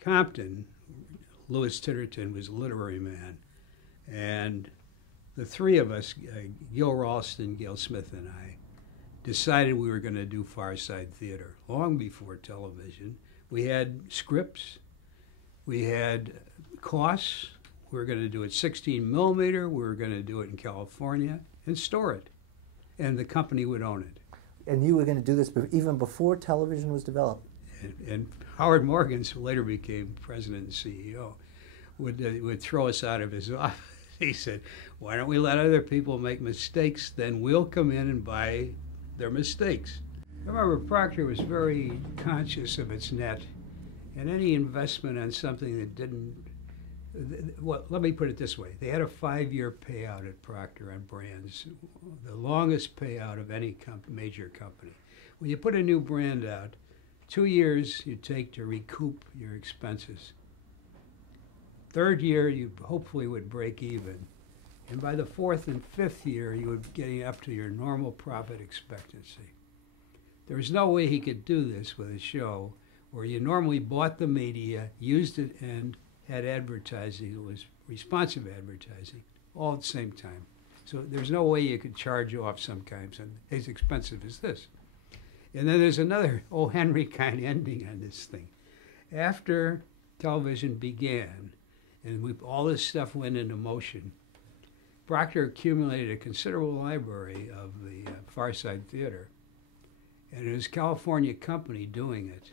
Compton, Louis Titterton was a literary man, and the three of us, Gil Ralston, Gail Smith, and I, decided we were going to do Far Side Theater long before television. We had scripts, we had costs. We were going to do it 16 millimeter. We were going to do it in California and store it, and the company would own it. And you were going to do this even before television was developed? And Howard Morgan, who later became president and CEO, would throw us out of his office. He said, why don't we let other people make mistakes, then we'll come in and buy their mistakes. Remember, Procter was very conscious of its net, and any investment on something that didn't, well, let me put it this way. They had a 5-year payout at Procter on brands, the longest payout of any major company. When you put a new brand out, 2 years you take to recoup your expenses. Third year, you hopefully would break even. And by the fourth and fifth year, you would be getting up to your normal profit expectancy. There was no way he could do this with a show where you normally bought the media, used it, and had advertising. It was responsive advertising all at the same time. So there's no way you could charge off some kinds and as expensive as this. And then there's another O. Henry kind of ending on this thing. After television began, and all this stuff went into motion, Procter accumulated a considerable library of the Far Side Theater, and it was a California company doing it.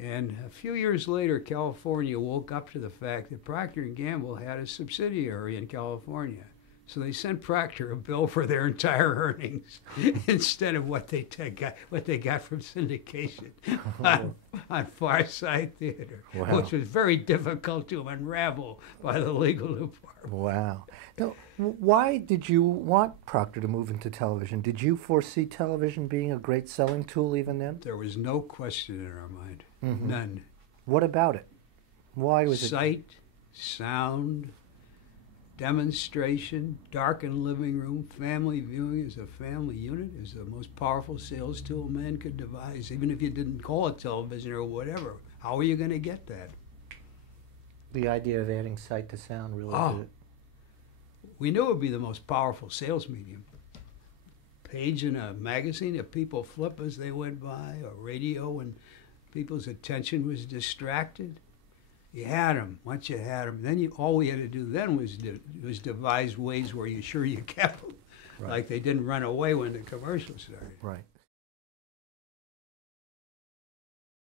And a few years later, California woke up to the fact that Procter and Gamble had a subsidiary in California. So they sent Procter a bill for their entire earnings instead of what they got from syndication on Far Side Theater, wow. Which was very difficult to unravel by the legal department. Wow. Now, why did you want Procter to move into television? Did you foresee television being a great selling tool even then? There was no question in our mind. Mm-hmm. None. What about it? Why was it? Sight, sound, demonstration, darkened living room, family viewing as a family unit is the most powerful sales tool a man could devise, even if you didn't call it television or whatever. How are you going to get that? The idea of adding sight to sound really did it. We knew it would be the most powerful sales medium. Page in a magazine that people flip as they went by, or radio when people's attention was distracted. You had them. Once you had them, then all we had to do then was devise ways where you're sure you kept them, right. Like they didn't run away when the commercial started. Right.